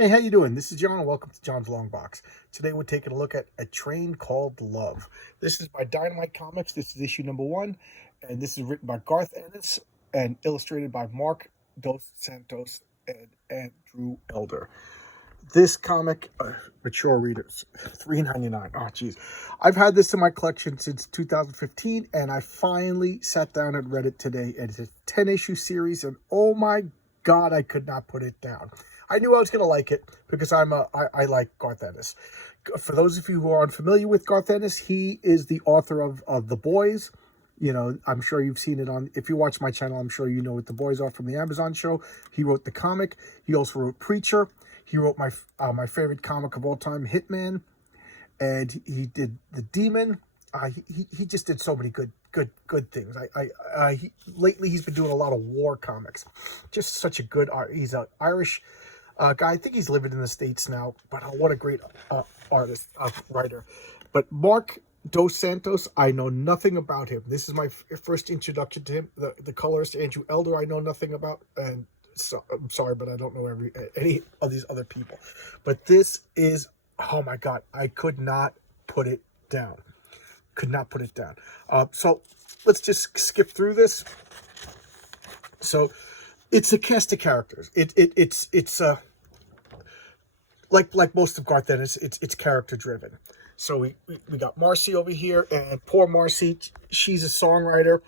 Hey, how you doing? This is John, and welcome to John's Long Box. Today we're taking a look at A Train Called Love. This is by Dynamite Comics. This is issue number 1, and this is written by Garth Ennis and illustrated by Mark Dos Santos and Andrew Elder. This comic, mature readers, $3.99. Oh, geez. I've had this in my collection since 2015, and I finally sat down and read it today. And it's a 10-issue series, and oh my God, I could not put it down. I knew I was going to like it because I like Garth Ennis. For those of you who are unfamiliar with Garth Ennis, he is the author of The Boys. You know, I'm sure you've seen it on, if you watch my channel, I'm sure you know what The Boys are from the Amazon show. He wrote the comic. He also wrote Preacher. He wrote my favorite comic of all time, Hitman. And he did The Demon. He just did so many good things. Lately he's been doing a lot of war comics. Just such a good art. He's an Irish guy. I think he's living in the States now, but what a great artist, writer. But Mark Dos Santos, I know nothing about him. This is my first introduction to him. The colorist, Andrew Elder, I know nothing about, and so I'm sorry, but I don't know any of these other people. But this is, oh my God, I could not put it down. Could not put it down. So let's just skip through this. So it's a cast of characters. It's like most of Garth Ennis, it's character driven. So we got Marcy over here, and poor Marcy, she's a songwriter,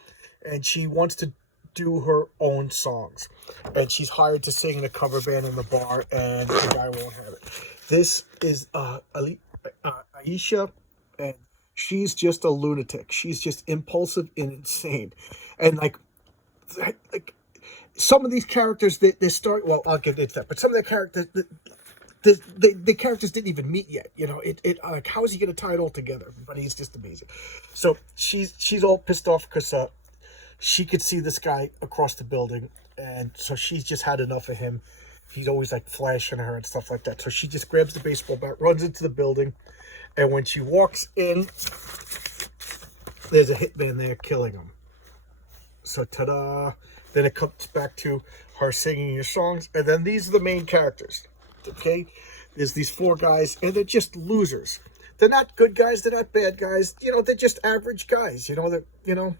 and she wants to do her own songs, and she's hired to sing in a cover band in the bar, and the guy won't have it. This is Aisha, and she's just a lunatic. She's just impulsive and insane, and like some of these characters, they start. Well, I'll get into that, but some of the characters. The characters didn't even meet yet, you know. Like, how is he going to tie it all together? But he's just amazing. So she's all pissed off because she could see this guy across the building, and so she's just had enough of him. He's always like flashing her and stuff like that. So she just grabs the baseball bat, runs into the building, and when she walks in, there's a hitman there killing him. So ta-da! Then it comes back to her singing your songs, and then these are the main characters. Okay, there's these 4 guys, and they're just losers. They're not good guys. They're not bad guys. You know, they're just average guys. You know,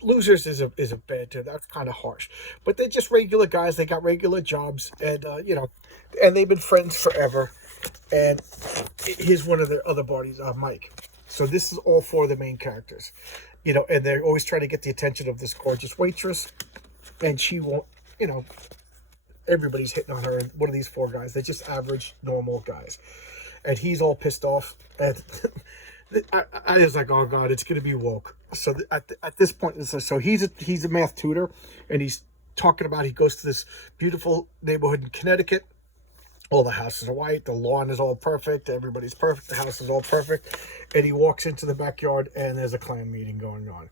losers is a bad term. That's kind of harsh, but they're just regular guys. They got regular jobs, and and they've been friends forever. And here's one of their other buddies, Mike. So this is all 4 of the main characters, you know, and they're always trying to get the attention of this gorgeous waitress, and she won't, you know. Everybody's hitting on her, and one of these 4 guys, they're just average, normal guys. And he's all pissed off. And I was like, oh God, it's going to be woke. So at this point, so he's a math tutor, and he's talking about, he goes to this beautiful neighborhood in Connecticut. All the houses are white, the lawn is all perfect, everybody's perfect, the house is all perfect. And he walks into the backyard, and there's a Klan meeting going on.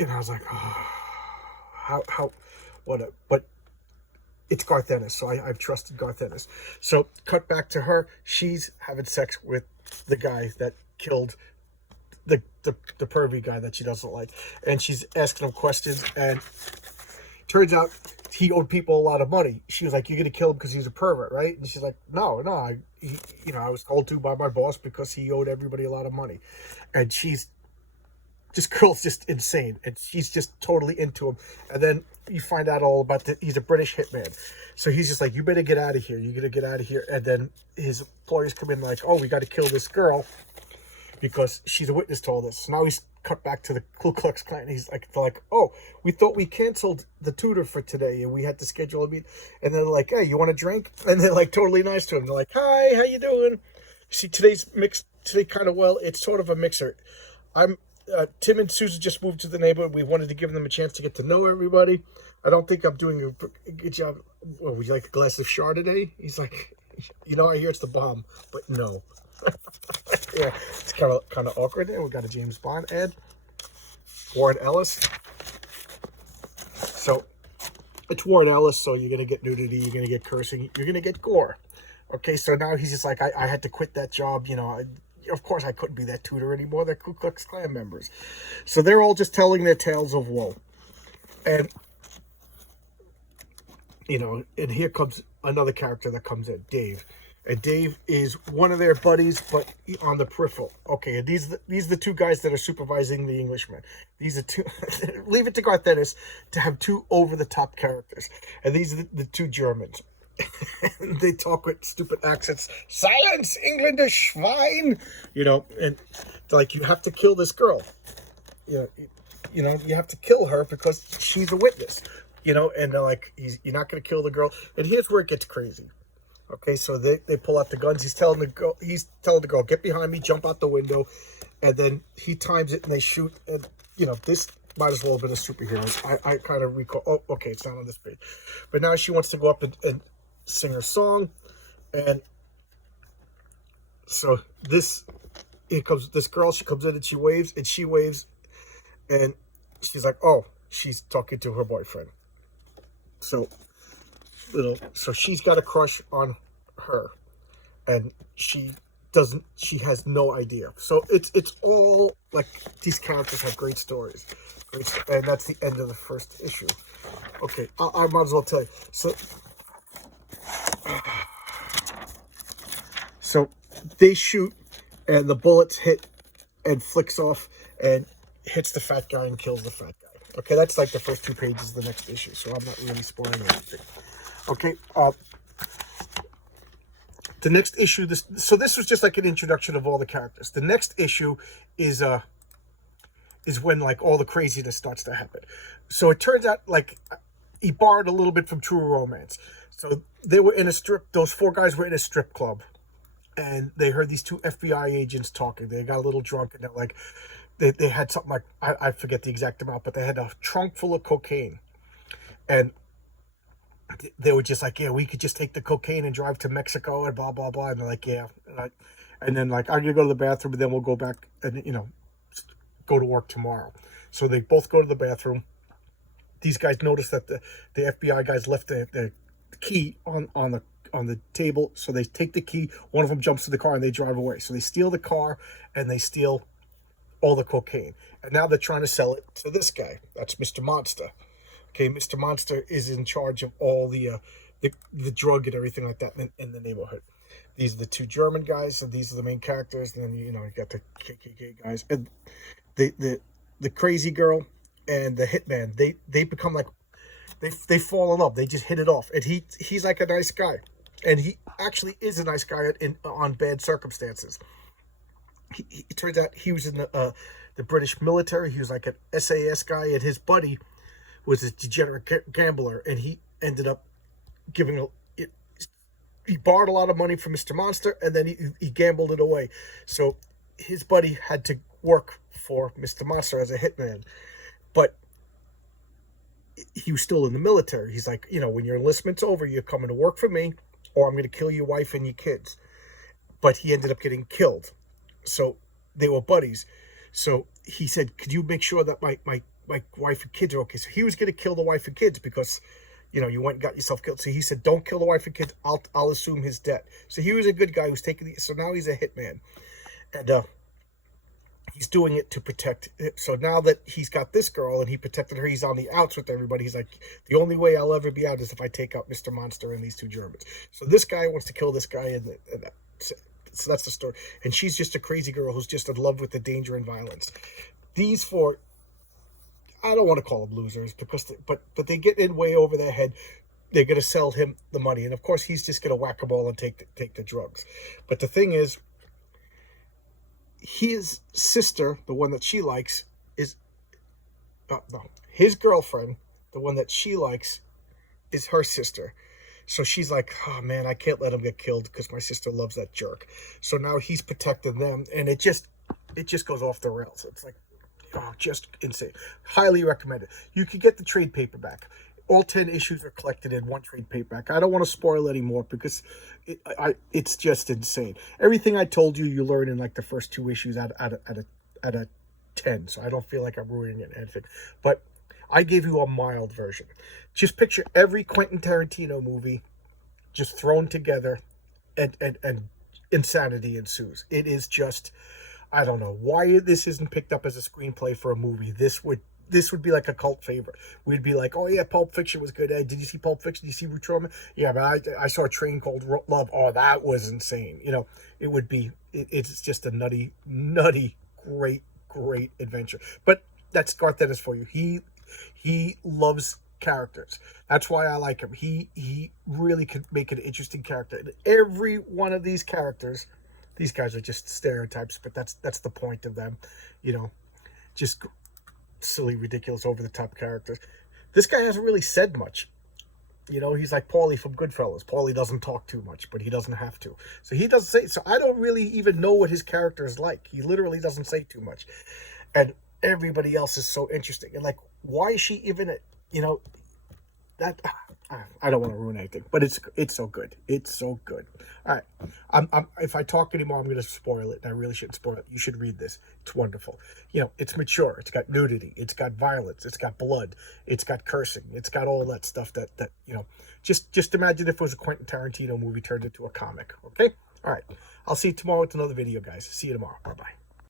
And I was like, oh, but it's Garth Ennis, so I've trusted Garth Ennis. So cut back to her. She's having sex with the guy that killed the pervy guy that she doesn't like, and she's asking him questions. And turns out he owed people a lot of money. She was like, "You're gonna kill him because he's a pervert, right?" And she's like, "No, I was told to by my boss because he owed everybody a lot of money." And this girl's just insane, and she's just totally into him. And then you find out all about he's a British hitman. So he's just like, you better get out of here. You gotta get out of here. And then his employers come in like, oh, we got to kill this girl because she's a witness to all this. So now he's cut back to the Ku Klux Klan. He's like, oh, we thought we canceled the tutor for today, and we had to schedule a meet. And they're like, hey, you want a drink? And they're like totally nice to him. They're like, hi, how you doing? See, today's mixed today kind of well. It's sort of a mixer. Tim and Susan just moved to the neighborhood. We wanted to give them a chance to get to know everybody. I don't think I'm doing a good job. Well, would you like a glass of Chardonnay? He's like, I hear it's the bomb, but no. Yeah, it's kind of awkward. And we got a James Bond ad. Warren Ellis. So it's Warren Ellis, so you're gonna get nudity, you're gonna get cursing, you're gonna get gore. Okay, so now he's just like, I had to quit that job, of course I couldn't be that tutor anymore. They're Ku Klux Klan members. So they're all just telling their tales of woe. And And here comes another character that comes in, Dave. And Dave is one of their buddies, but on the peripheral. Okay, and these are the two guys that are supervising the Englishmen. These are two. Leave it to Garth Ennis to have two over-the-top characters, and these are the two Germans. And they talk with stupid accents. Silence, Engländer Schwein. And like, you have to kill this girl. You have to kill her because she's a witness. And they're like, you're not going to kill the girl. And here's where it gets crazy. Okay, so they pull out the guns. He's telling the girl, get behind me, jump out the window. And then he times it and they shoot. And, this might as well have been a superhero. I kind of recall, oh, okay, it's not on this page. But now she wants to go up and sing her song. And so here comes this girl. She comes in and she waves. And she's like, oh, she's talking to her boyfriend. So she's got a crush on her, and she has no idea. So it's all like, these characters have great stories, and that's the end of the first issue. Okay, I might as well tell you. So they shoot, and the bullets hit and flicks off and hits the fat guy and kills the fat guy. Okay, that's like the first 2 pages of the next issue, so I'm not really spoiling anything. Okay, the next issue, this was just like an introduction of all the characters. The next issue is when, like, all the craziness starts to happen. So it turns out, like, he borrowed a little bit from True Romance. So they were in those 4 guys were in a strip club, and they heard these 2 FBI agents talking. They got a little drunk, and they're like, they had something like, I forget the exact amount, but they had a trunk full of cocaine. And they were just like, yeah, we could just take the cocaine and drive to Mexico and blah, blah, blah. And they're like, yeah. And then, like, I'm going to go to the bathroom, and then we'll go back and, go to work tomorrow. So they both go to the bathroom. These guys notice that the FBI guys left the key on the table. So they take the key. One of them jumps to the car and they drive away. So they steal the car and they steal all the cocaine. And now they're trying to sell it to this guy. That's Mr. Monster. Okay, Mr. Monster is in charge of all the drug and everything like that in the neighborhood. These are the 2 German guys, and these are the main characters. And then, you got the KKK guys. And the crazy girl and the hitman, they become like, they fall in love. They just hit it off. And he's like a nice guy. And he actually is a nice guy on bad circumstances. It turns out he was in the British military. He was like an SAS guy, and his buddy was a degenerate gambler, and he ended up he borrowed a lot of money from Mr. Monster, and then he gambled it away. So his buddy had to work for Mr. Monster as a hitman, but he was still in the military. He's like, when your enlistment's over, you're coming to work for me, or I'm going to kill your wife and your kids. But he ended up getting killed. So they were buddies. So he said, could you make sure that my wife and kids are okay? So he was going to kill the wife and kids because, you went and got yourself killed. So he said, don't kill the wife and kids. I'll assume his debt. So he was a good guy who's taking so now he's a hitman. And he's doing it to protect it. So now that he's got this girl and he protected her, he's on the outs with everybody. He's like, the only way I'll ever be out is if I take out Mr. Monster and these 2 Germans. So this guy wants to kill this guy, and so that's the story. And she's just a crazy girl who's just in love with the danger and violence. These 4, I don't want to call them losers, because but they get in way over their head. They're going to sell him the money, and of course he's just going to whack a ball and take the drugs. But the thing is, his sister, the one that she likes, is his girlfriend, the one that she likes, is her sister. So she's like, oh man, I can't let him get killed because my sister loves that jerk. So now he's protecting them, and it just goes off the rails. It's like, just insane. Highly recommended. You can get the trade paperback. All 10 issues are collected in one trade paperback. I don't want to spoil anymore because it's just insane. Everything I told you, you learn in like the first 2 issues out of 10. So I don't feel like I'm ruining anything. But I gave you a mild version. Just picture every Quentin Tarantino movie just thrown together, and insanity ensues. It is just, I don't know why this isn't picked up as a screenplay for a movie. This would this would be like a cult favorite. We'd be like, oh yeah, Pulp Fiction was good. Hey, did you see Pulp Fiction? Did you see Retroman? Yeah, but I saw a Train Called Love. Oh, that was insane. You know, it would be, it's just a nutty, great adventure. But that's Garth Ennis for you. He loves characters. That's why I like him. He really could make an interesting character. And every one of these characters, these guys are just stereotypes, but that's the point of them. You know, just silly, ridiculous, over-the-top characters. This guy hasn't really said much. You know, he's like Paulie from Goodfellas. Paulie doesn't talk too much, but he doesn't have to. So he doesn't say, so I don't really even know what his character is like. He literally doesn't say too much. And everybody else is so interesting. And like, why is she even, you know, that, I don't want to ruin anything, but it's so good. It's so good. All right. If I talk anymore, I'm going to spoil it. And I really shouldn't spoil it. You should read this. It's wonderful. You know, it's mature. It's got nudity. It's got violence. It's got blood. It's got cursing. It's got all that stuff that you know, just imagine if it was a Quentin Tarantino movie turned into a comic. Okay. All right. I'll see you tomorrow with another video, guys. See you tomorrow. Bye-bye.